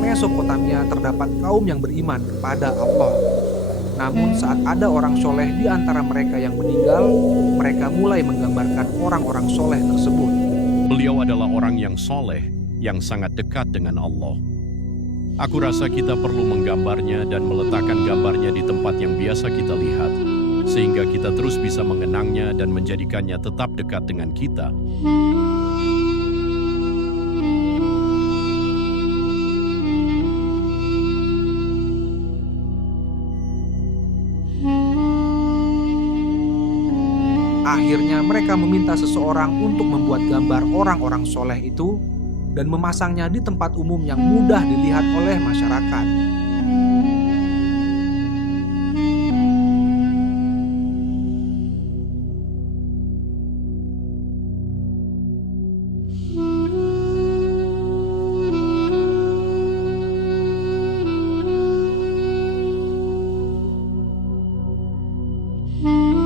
Mesopotamia terdapat kaum yang beriman kepada Allah. Namun saat ada orang soleh di antara mereka yang meninggal, mereka mulai menggambarkan orang-orang soleh tersebut. Beliau adalah orang yang soleh, yang sangat dekat dengan Allah. Aku rasa kita perlu menggambarnya dan meletakkan gambarnya di tempat yang biasa kita lihat, sehingga kita terus bisa mengenangnya dan menjadikannya tetap dekat dengan kita. Akhirnya mereka meminta seseorang untuk membuat gambar orang-orang soleh itu dan memasangnya di tempat umum yang mudah dilihat oleh masyarakat.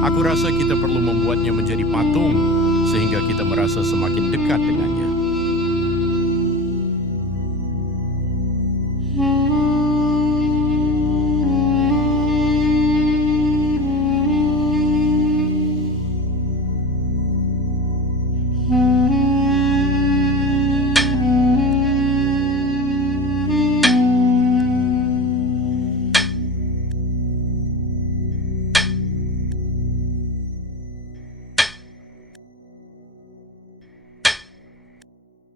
Aku rasa kita perlu membuatnya menjadi patung, sehingga kita merasa semakin dekat dengannya.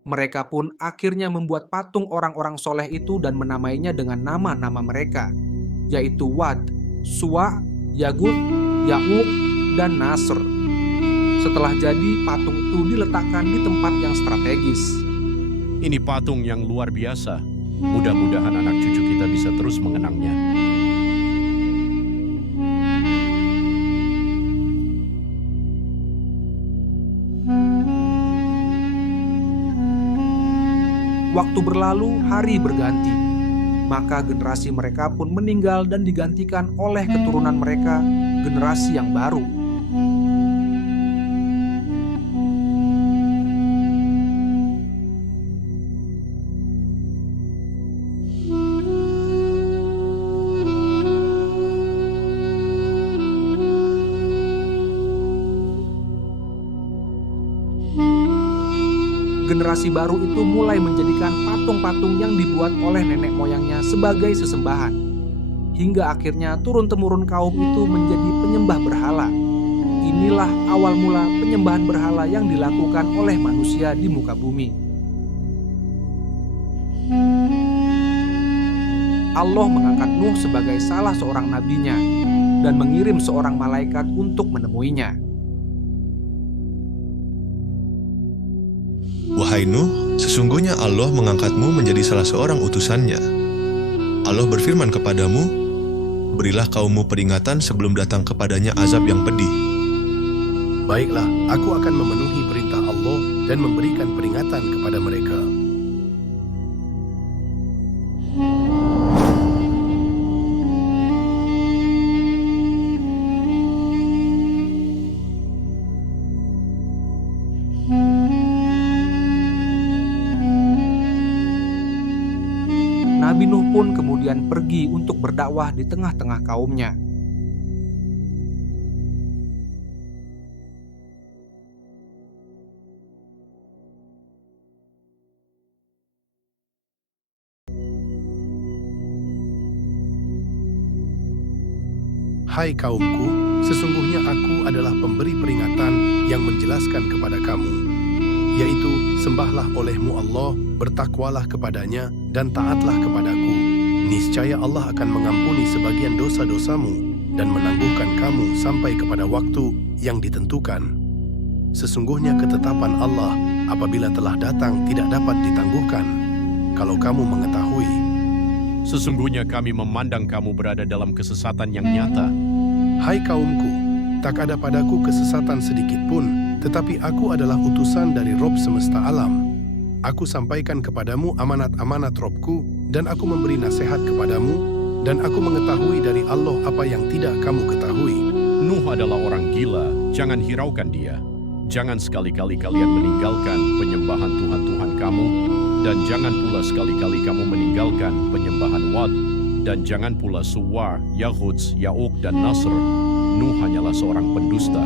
Mereka pun akhirnya membuat patung orang-orang soleh itu dan menamainya dengan nama-nama mereka, yaitu Wad, Suwa, Yagut, Ya'uq, dan Nasr. Setelah jadi, patung itu diletakkan di tempat yang strategis. Ini patung yang luar biasa. Mudah-mudahan anak cucu kita bisa terus mengenangnya. Waktu berlalu, hari berganti. Maka generasi mereka pun meninggal dan digantikan oleh keturunan mereka, generasi yang baru. Generasi baru itu mulai menjadikan patung-patung yang dibuat oleh nenek moyangnya sebagai sesembahan. Hingga akhirnya turun-temurun kaum itu menjadi penyembah berhala. Inilah awal mula penyembahan berhala yang dilakukan oleh manusia di muka bumi. Allah mengangkat Nuh sebagai salah seorang nabinya dan mengirim seorang malaikat untuk menemuinya. Wahai Nuh, sesungguhnya Allah mengangkatmu menjadi salah seorang utusannya. Allah berfirman kepadamu, berilah kaummu peringatan sebelum datang kepadanya azab yang pedih. Baiklah, aku akan memenuhi perintah Allah dan memberikan peringatan kepada mereka. Nabi Nuh pun kemudian pergi untuk berdakwah di tengah-tengah kaumnya. Hai kaumku, sesungguhnya aku adalah pemberi peringatan yang menjelaskan kepada kamu, yaitu sembahlah olehmu Allah, bertakwalah kepadanya, dan taatlah kepadaku. Niscaya Allah akan mengampuni sebagian dosa-dosamu dan menangguhkan kamu sampai kepada waktu yang ditentukan. Sesungguhnya ketetapan Allah apabila telah datang tidak dapat ditangguhkan. Kalau kamu mengetahui, Sesungguhnya kami memandang kamu berada dalam kesesatan yang nyata. hai kaumku, tak ada padaku kesesatan sedikit pun, tetapi aku adalah utusan dari Rob semesta alam. Aku sampaikan kepadamu amanat-amanat Robku, dan aku memberi nasihat kepadamu, dan aku mengetahui dari Allah apa yang tidak kamu ketahui. Nuh adalah orang gila, jangan hiraukan dia. Jangan sekali-kali kalian meninggalkan penyembahan Tuhan-Tuhan kamu, dan jangan pula sekali-kali kamu meninggalkan penyembahan Wad, dan jangan pula Suwa, Yahuds, Ya'uk, dan Nasr. Nuh hanyalah seorang pendusta.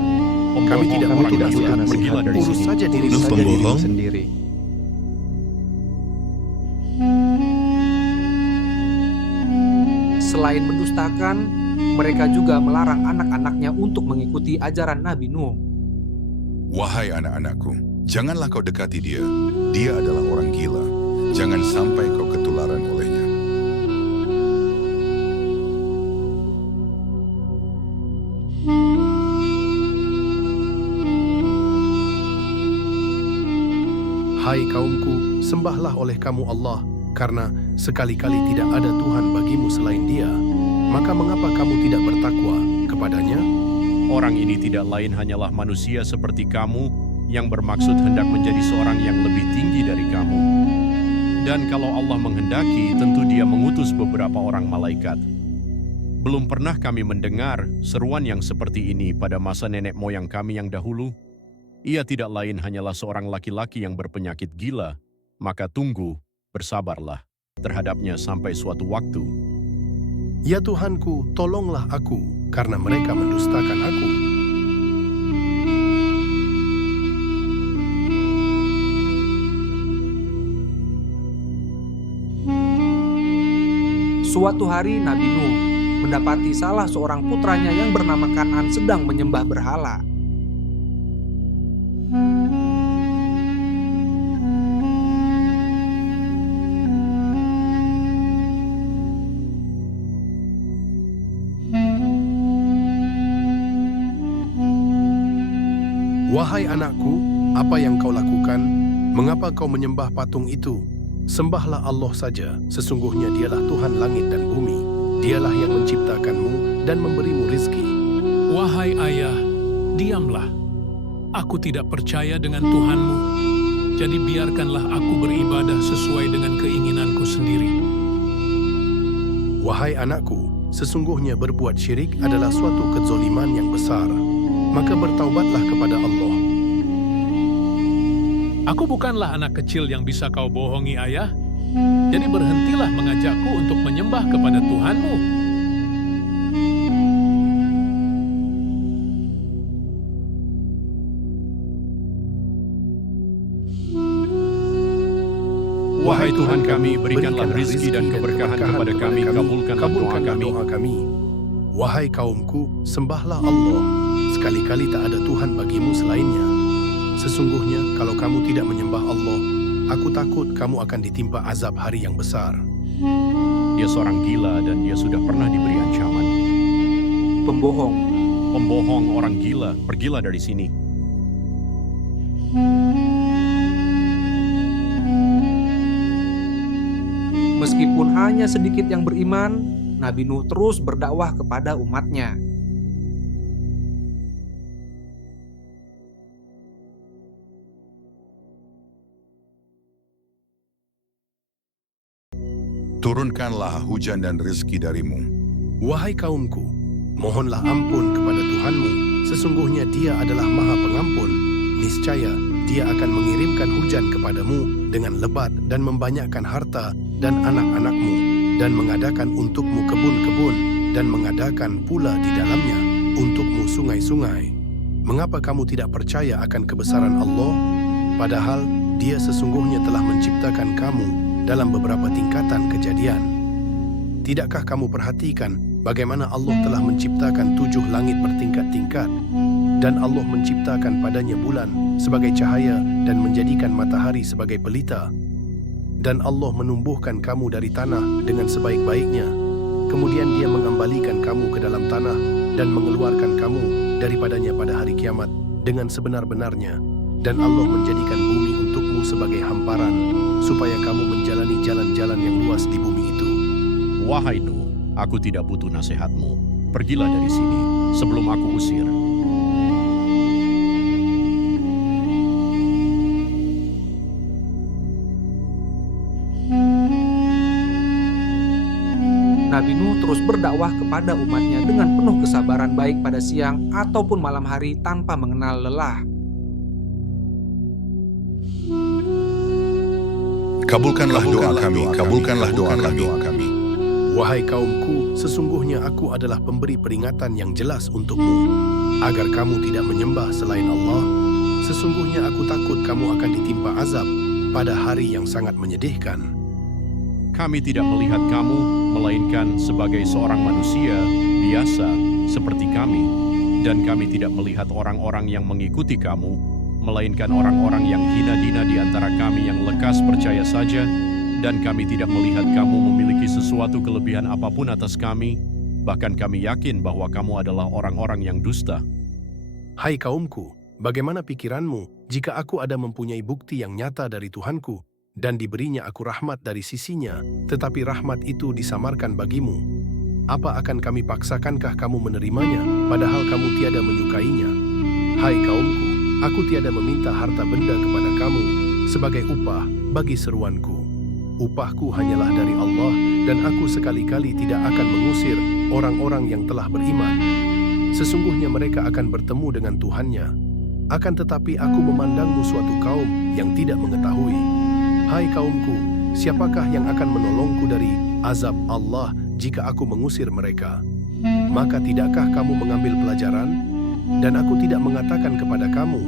Kami tidak Orang butuh gila. nasihat. Pergilah dari Urus sini. saja dirimu Nuh pembohong. sendiri. Selain mendustakan, mereka juga melarang anak-anaknya untuk mengikuti ajaran Nabi Nuh. Wahai anak-anakku, janganlah kau dekati dia. Dia adalah orang gila. Jangan sampai kau ketularan olehnya. Hai kaumku, sembahlah oleh kamu Allah, karena sekali-kali tidak ada Tuhan bagimu selain Dia. Maka mengapa kamu tidak bertakwa kepadanya? Orang ini tidak lain hanyalah manusia seperti kamu yang bermaksud hendak menjadi seorang yang lebih tinggi dari kamu. Dan kalau Allah menghendaki, tentu Dia mengutus beberapa orang malaikat. Belum pernah kami mendengar seruan yang seperti ini pada masa nenek moyang kami yang dahulu. Ia tidak lain hanyalah seorang laki-laki yang berpenyakit gila, maka tunggu, bersabarlah terhadapnya sampai suatu waktu. Ya Tuhanku, tolonglah aku, karena mereka mendustakan aku. Suatu hari Nabi Nuh mendapati salah seorang putranya yang bernama Kan'an sedang menyembah berhala. Wahai anakku, apa yang kau lakukan? Mengapa kau menyembah patung itu? Sembahlah Allah saja, sesungguhnya Dialah Tuhan langit dan bumi. Dialah yang menciptakanmu dan memberimu rizki. Wahai ayah, diamlah. Aku tidak percaya dengan Tuhanmu. Jadi biarkanlah aku beribadah sesuai dengan keinginanku sendiri. Wahai anakku, sesungguhnya berbuat syirik adalah suatu kezoliman yang besar. Maka bertaubatlah kepada Allah. Aku bukanlah anak kecil yang bisa kau bohongi, ayah. Jadi berhentilah mengajakku untuk menyembah kepada Tuhanmu. Wahai Tuhan kami, berikanlah rizki dan keberkahan kepada kami, kabulkanlah doa kami. Wahai kaumku, sembahlah Allah. Sekali-kali tak ada Tuhan bagimu selainnya. Sesungguhnya kalau kamu tidak menyembah Allah, aku takut kamu akan ditimpa azab hari yang besar. Dia seorang gila dan dia sudah pernah diberi ancaman. Pembohong. Pembohong, orang gila, pergilah dari sini. Meskipun hanya sedikit yang beriman, Nabi Nuh terus berdakwah kepada umatnya. Turunkanlah hujan dan rezeki darimu. Wahai kaumku, mohonlah ampun kepada Tuhanmu. Sesungguhnya Dia adalah Maha Pengampun. Niscaya Dia akan mengirimkan hujan kepadamu dengan lebat dan membanyakkan harta dan anak-anakmu, dan mengadakan untukmu kebun-kebun, dan mengadakan pula di dalamnya untukmu sungai-sungai. Mengapa kamu tidak percaya akan kebesaran Allah? Padahal Dia sesungguhnya telah menciptakan kamu dalam beberapa tingkatan kejadian. Tidakkah kamu perhatikan bagaimana Allah telah menciptakan 7 langit bertingkat-tingkat, dan Allah menciptakan padanya bulan sebagai cahaya dan menjadikan matahari sebagai pelita, dan Allah menumbuhkan kamu dari tanah dengan sebaik-baiknya, kemudian Dia mengembalikan kamu ke dalam tanah dan mengeluarkan kamu daripadanya pada hari kiamat dengan sebenar-benarnya, dan Allah menjadikan bumi untukmu sebagai hamparan supaya kamu menjalani jalan-jalan yang luas di bumi itu. Wahai Nuh, aku tidak butuh nasihatmu. Pergilah dari sini sebelum aku usir. Nabi Nuh terus berdakwah kepada umatnya dengan penuh kesabaran baik pada siang ataupun malam hari tanpa mengenal lelah. Kabulkanlah doa kami, kabulkanlah doa kami. Wahai kaumku, sesungguhnya aku adalah pemberi peringatan yang jelas untukmu, agar kamu tidak menyembah selain Allah. Sesungguhnya aku takut kamu akan ditimpa azab pada hari yang sangat menyedihkan. Kami tidak melihat kamu, melainkan sebagai seorang manusia biasa seperti kami. Dan kami tidak melihat orang-orang yang mengikuti kamu, melainkan orang-orang yang hina dina di antara kami yang lekas percaya saja. Dan kami tidak melihat kamu memiliki sesuatu kelebihan apapun atas kami, bahkan kami yakin bahwa kamu adalah orang-orang yang dusta. Hai kaumku, bagaimana pikiranmu jika aku ada mempunyai bukti yang nyata dari Tuhanku dan diberinya aku rahmat dari sisinya, tetapi rahmat itu disamarkan bagimu? Apa akan kami paksakankah kamu menerimanya, padahal kamu tiada menyukainya? Hai kaumku, aku tiada meminta harta benda kepada kamu sebagai upah bagi seruanku. Upahku hanyalah dari Allah, dan aku sekali-kali tidak akan mengusir orang-orang yang telah beriman. Sesungguhnya mereka akan bertemu dengan Tuhannya. Akan tetapi aku memandangmu suatu kaum yang tidak mengetahui. Hai kaumku, siapakah yang akan menolongku dari azab Allah jika aku mengusir mereka? Maka tidakkah kamu mengambil pelajaran? Dan aku tidak mengatakan kepada kamu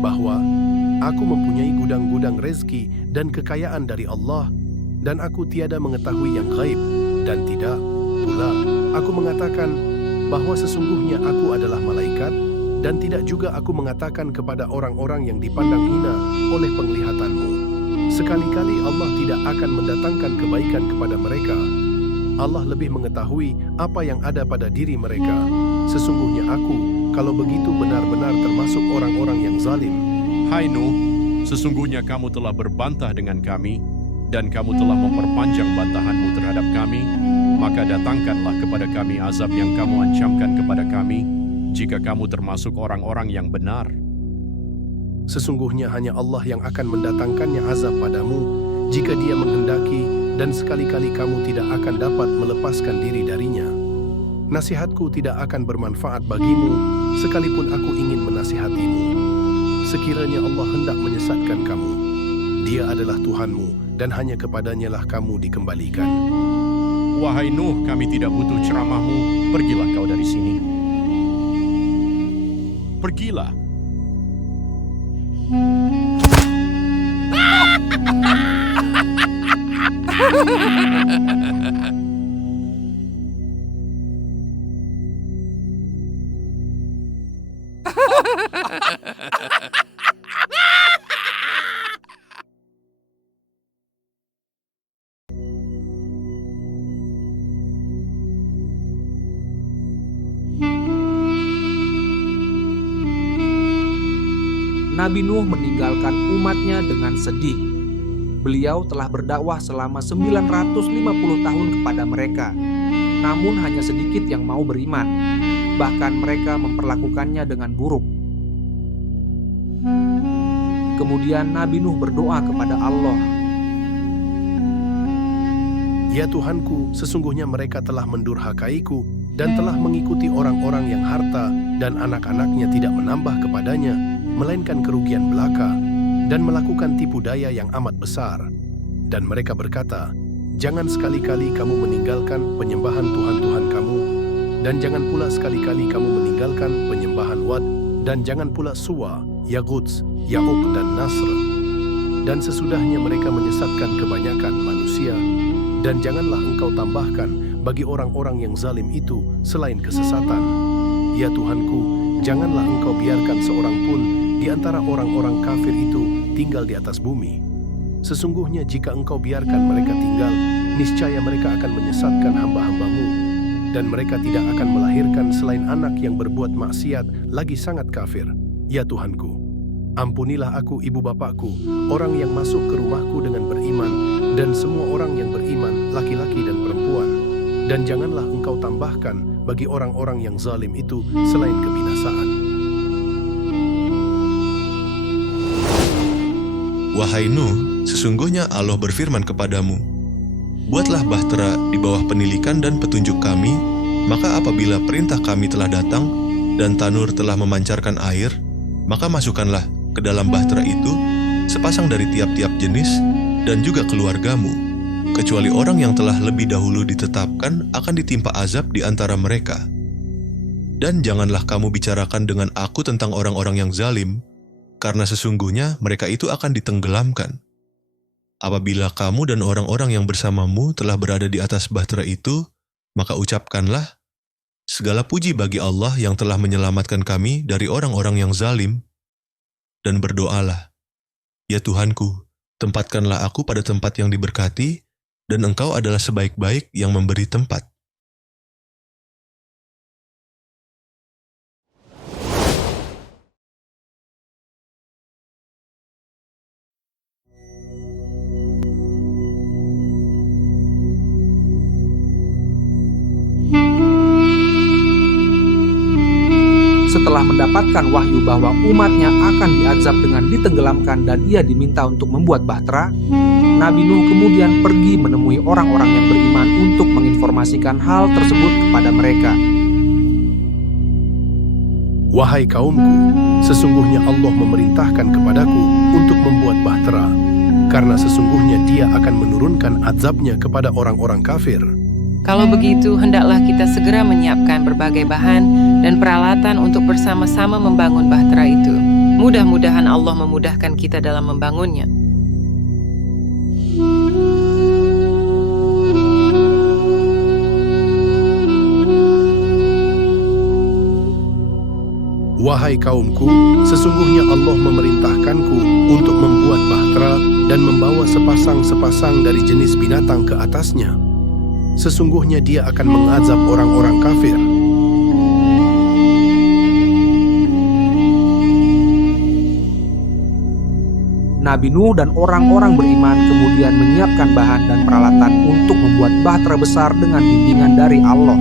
bahwa aku mempunyai gudang-gudang rezeki dan kekayaan dari Allah, dan aku tiada mengetahui yang gaib, dan tidak pula aku mengatakan bahwa sesungguhnya aku adalah malaikat, dan tidak juga aku mengatakan kepada orang-orang yang dipandang hina oleh penglihatanmu. Sekali-kali Allah tidak akan mendatangkan kebaikan kepada mereka. Allah lebih mengetahui apa yang ada pada diri mereka. Sesungguhnya aku, kalau begitu benar-benar termasuk orang-orang yang zalim. Hai Nuh, sesungguhnya kamu telah berbantah dengan kami, dan kamu telah memperpanjang bantahanmu terhadap kami, maka datangkanlah kepada kami azab yang kamu ancamkan kepada kami, jika kamu termasuk orang-orang yang benar. Sesungguhnya hanya Allah yang akan mendatangkannya azab padamu, jika Dia menghendaki, dan sekali-kali kamu tidak akan dapat melepaskan diri darinya. Nasihatku tidak akan bermanfaat bagimu, sekalipun aku ingin menasihatimu. Sekiranya Allah hendak menyesatkan kamu, Dia adalah Tuhanmu, dan hanya kepadanya lah kamu dikembalikan. Wahai Nuh, kami tidak butuh ceramahmu, pergilah kau dari sini. Pergilah. Nabi Nuh meninggalkan umatnya dengan sedih. Beliau telah berdakwah selama 950 tahun kepada mereka. Namun hanya sedikit yang mau beriman. Bahkan mereka memperlakukannya dengan buruk. Kemudian Nabi Nuh berdoa kepada Allah. Ya Tuhanku, sesungguhnya mereka telah mendurhakaiku dan telah mengikuti orang-orang yang harta dan anak-anaknya tidak menambah kepadanya, melainkan kerugian belaka, dan melakukan tipu daya yang amat besar. Dan mereka berkata, jangan sekali-kali kamu meninggalkan penyembahan Tuhan-Tuhan kamu, dan jangan pula sekali-kali kamu meninggalkan penyembahan Wad, dan jangan pula Suwa, Yaguts, Ya'uq, dan Nasr. Dan sesudahnya mereka menyesatkan kebanyakan manusia, dan janganlah engkau tambahkan bagi orang-orang yang zalim itu selain kesesatan. Ya Tuhanku, janganlah engkau biarkan seorang pun di antara orang-orang kafir itu tinggal di atas bumi. Sesungguhnya jika engkau biarkan mereka tinggal, niscaya mereka akan menyesatkan hamba-hambamu, dan mereka tidak akan melahirkan selain anak yang berbuat maksiat lagi sangat kafir. Ya Tuhanku, ampunilah aku ibu bapakku, orang yang masuk ke rumahku dengan beriman, dan semua orang yang beriman, laki-laki dan perempuan. Dan janganlah engkau tambahkan bagi orang-orang yang zalim itu selain kebinasaan. Wahai Nuh, sesungguhnya Allah berfirman kepadamu, buatlah bahtera di bawah penilikan dan petunjuk kami, maka apabila perintah kami telah datang dan tanur telah memancarkan air, maka masukkanlah ke dalam bahtera itu sepasang dari tiap-tiap jenis, dan juga keluargamu, kecuali orang yang telah lebih dahulu ditetapkan akan ditimpa azab di antara mereka. Dan janganlah kamu bicarakan dengan aku tentang orang-orang yang zalim, karena sesungguhnya mereka itu akan ditenggelamkan. Apabila kamu dan orang-orang yang bersamamu telah berada di atas bahtera itu, maka ucapkanlah, segala puji bagi Allah yang telah menyelamatkan kami dari orang-orang yang zalim, dan berdoalah, ya Tuhanku, tempatkanlah aku pada tempat yang diberkati, dan Engkau adalah sebaik-baik yang memberi tempat. Setelah mendapatkan wahyu bahwa umatnya akan diazab dengan ditenggelamkan dan ia diminta untuk membuat bahtera, Nabi Nuh kemudian pergi menemui orang-orang yang beriman untuk menginformasikan hal tersebut kepada mereka. Wahai kaumku, sesungguhnya Allah memerintahkan kepadaku untuk membuat bahtera, karena sesungguhnya Dia akan menurunkan azabnya kepada orang-orang kafir. Kalau begitu, hendaklah kita segera menyiapkan berbagai bahan dan peralatan untuk bersama-sama membangun bahtera itu. Mudah-mudahan Allah memudahkan kita dalam membangunnya. Wahai kaumku, sesungguhnya Allah memerintahkanku untuk membuat bahtera dan membawa sepasang-sepasang dari jenis binatang ke atasnya. Sesungguhnya Dia akan mengazab orang-orang kafir. Nabi Nuh dan orang-orang beriman kemudian menyiapkan bahan dan peralatan untuk membuat bahtera besar dengan bimbingan dari Allah.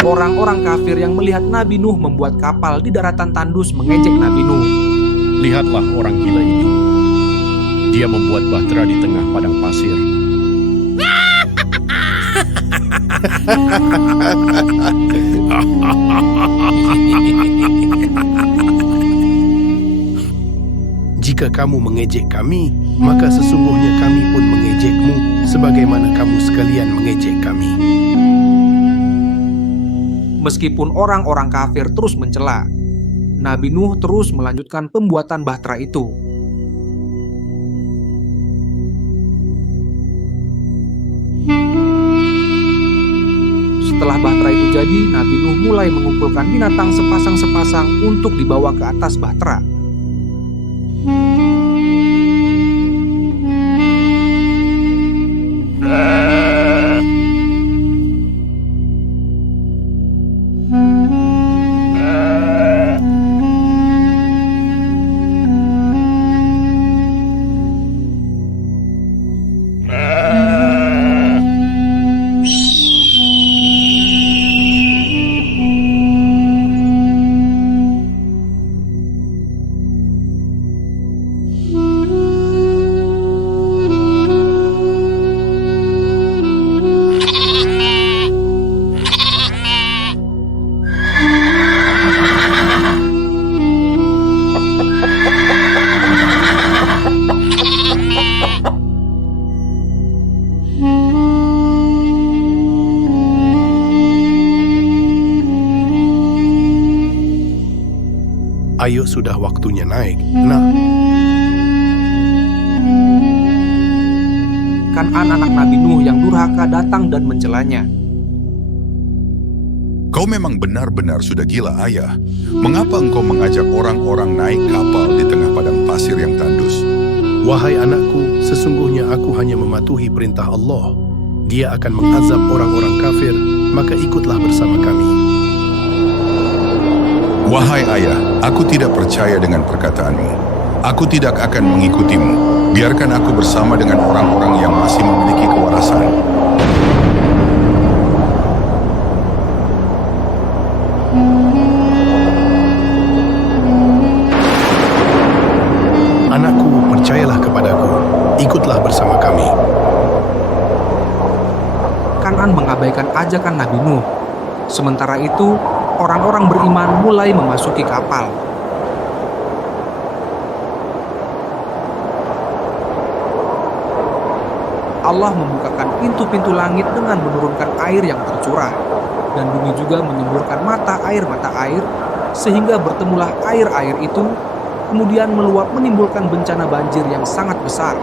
Orang-orang kafir yang melihat Nabi Nuh membuat kapal di daratan tandus mengejek Nabi Nuh. Lihatlah orang gila ini. Dia membuat bahtera di tengah padang pasir. Jika kamu mengejek kami, maka sesungguhnya kami pun mengejekmu, sebagaimana kamu sekalian mengejek kami. Meskipun orang-orang kafir terus mencela, Nabi Nuh terus melanjutkan pembuatan bahtera itu. Setelah bahtera itu jadi, Nabi Nuh mulai mengumpulkan binatang sepasang-sepasang untuk dibawa ke atas bahtera. Ayo, sudah waktunya naik. Nah, Kan'an anak Nabi Nuh yang durhaka datang dan mencelanya. Kau memang benar-benar sudah gila, ayah. Mengapa engkau mengajak orang-orang naik kapal di tengah padang pasir yang tandus? wahai anakku, sesungguhnya aku hanya mematuhi perintah Allah. Dia akan mengazab orang-orang kafir, maka ikutlah bersama kami. Wahai ayah, aku tidak percaya dengan perkataanmu. Aku tidak akan mengikutimu. Biarkan aku bersama dengan orang-orang yang masih memiliki kewarasan. Anakku, percayalah kepadaku. Ikutlah bersama kami. Kan'an mengabaikan ajakan ajakan Nabi Nuh. Sementara itu, orang-orang beriman mulai memasuki kapal. Allah membukakan pintu-pintu langit dengan menurunkan air yang tercurah, dan bumi juga menyemburkan mata air, sehingga bertemulah air-air itu, kemudian meluap menimbulkan bencana banjir yang sangat besar.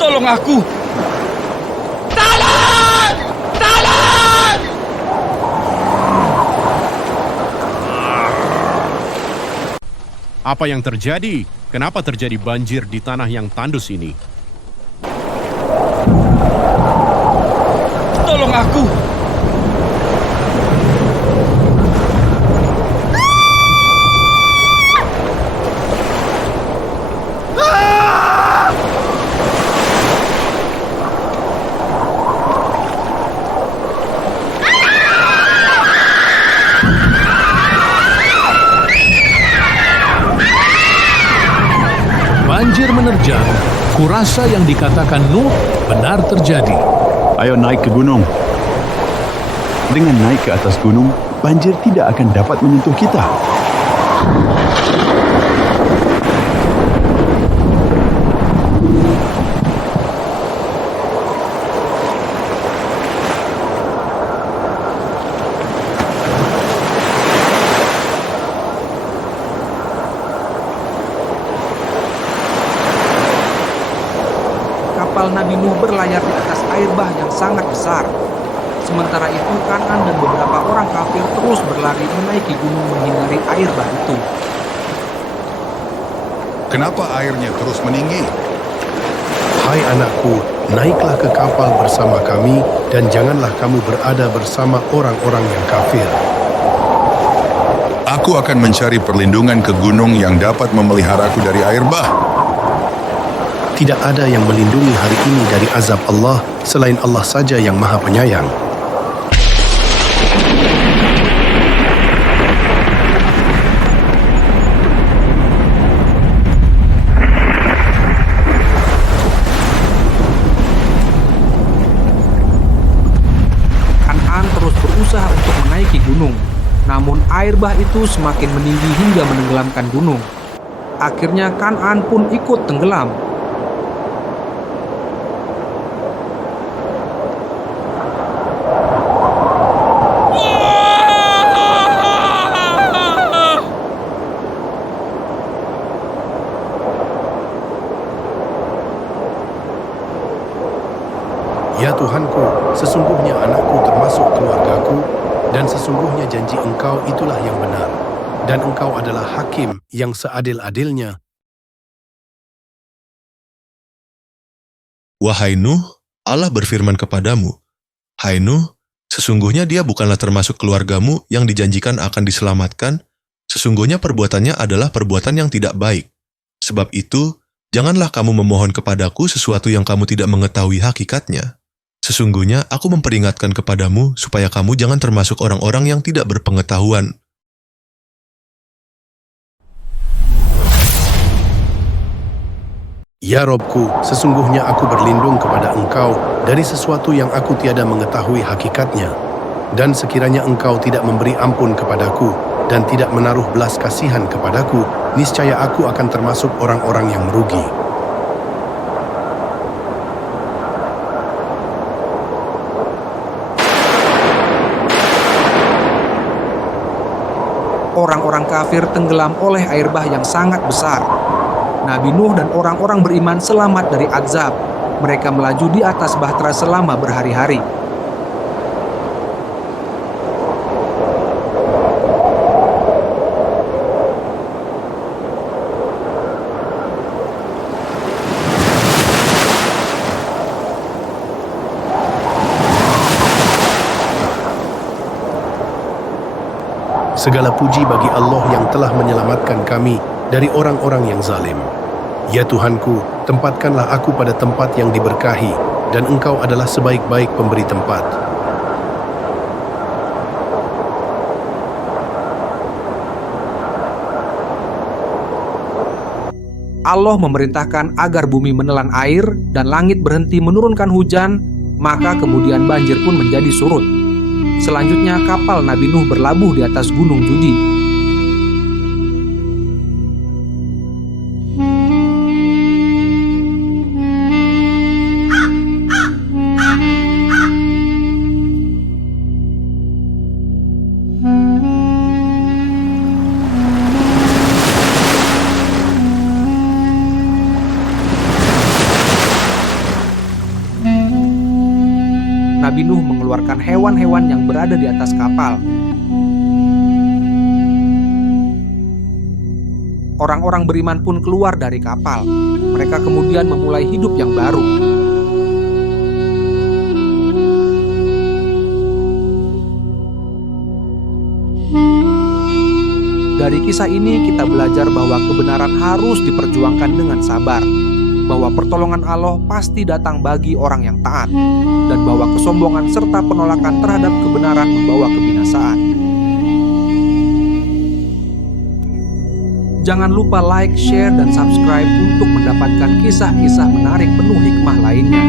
Tolong aku! Apa yang terjadi? Kenapa terjadi banjir di tanah yang tandus ini? Tolong aku! Banjir menerjang. Kurasa yang dikatakan Nuh benar terjadi. Ayo naik ke gunung. Dengan naik ke atas gunung, banjir tidak akan dapat menyentuh kita. Kapal Nabi Nuh berlayar di atas air bah yang sangat besar. Sementara itu, Kanan dan beberapa orang kafir terus berlari menaiki gunung menghindari air bah itu. Kenapa airnya terus meninggi? Hai anakku, naiklah ke kapal bersama kami dan janganlah kamu berada bersama orang-orang yang kafir. Aku akan mencari perlindungan ke gunung yang dapat memeliharaku dari air bah. Tidak ada yang melindungi hari ini dari azab Allah selain Allah saja yang Maha Penyayang. Kanan terus berusaha untuk menaiki gunung, namun air bah itu semakin meninggi hingga menenggelamkan gunung. Akhirnya Kanan pun ikut tenggelam. Ya Tuhanku, sesungguhnya anakku termasuk keluargaku, dan sesungguhnya janji Engkau itulah yang benar, dan Engkau adalah hakim yang seadil-adilnya. Wahai Nuh, Allah berfirman kepadamu, Hai Nuh, sesungguhnya dia bukanlah termasuk keluargamu yang dijanjikan akan diselamatkan, sesungguhnya perbuatannya adalah perbuatan yang tidak baik. Sebab itu, janganlah kamu memohon kepadaku sesuatu yang kamu tidak mengetahui hakikatnya. Sesungguhnya aku memperingatkan kepadamu supaya kamu jangan termasuk orang-orang yang tidak berpengetahuan. Ya Robku, sesungguhnya aku berlindung kepada Engkau dari sesuatu yang aku tiada mengetahui hakikatnya. Dan sekiranya Engkau tidak memberi ampun kepadaku dan tidak menaruh belas kasihan kepadaku, niscaya aku akan termasuk orang-orang yang merugi. Orang-orang kafir tenggelam oleh air bah yang sangat besar. Nabi Nuh dan orang-orang beriman selamat dari azab. Mereka melaju di atas bahtera selama berhari-hari. Segala puji bagi Allah yang telah menyelamatkan kami dari orang-orang yang zalim. Ya Tuhanku, tempatkanlah aku pada tempat yang diberkahi, dan Engkau adalah sebaik-baik pemberi tempat. Allah memerintahkan agar bumi menelan air dan langit berhenti menurunkan hujan, maka kemudian banjir pun menjadi surut. Selanjutnya kapal Nabi Nuh berlabuh di atas gunung Judi. Nabi Nuh mengeluarkan hewan-hewan yang berada di atas kapal. Orang-orang beriman pun keluar dari kapal. Mereka kemudian memulai hidup yang baru. Dari kisah ini kita belajar bahwa kebenaran harus diperjuangkan dengan sabar, bahwa pertolongan Allah pasti datang bagi orang yang taat, dan bahwa kesombongan serta penolakan terhadap kebenaran membawa kebinasaan. Jangan lupa like, share, dan subscribe untuk mendapatkan kisah-kisah menarik penuh hikmah lainnya.